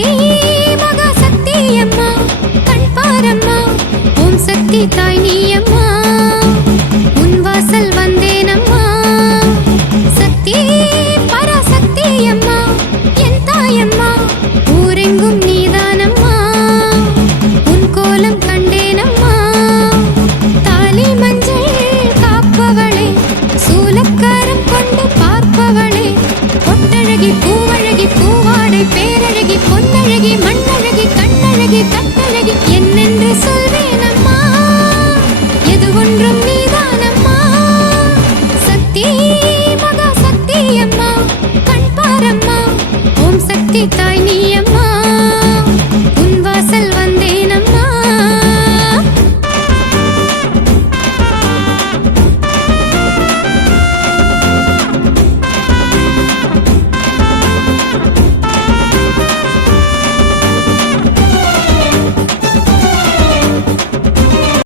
சக்தி மகா சக்தி அம்மா கண் பாரம்மா ஓம் சக்தி தாய் நீ அம்மா உன் வாசல் வந்தேன் அம்மா சக்தி பராசக்தி அம்மா என் தாயம்மா ஊரெங்கும் நீதானம்மா உன் கோலம் கண்டேனம்மா தாலி மஞ்சள் காப்பவளே சூலக்காரம் கொண்டு பார்ப்பவளே பொட்டழகி பூவழகி பூவாடை பேரழகி பொன்னழகி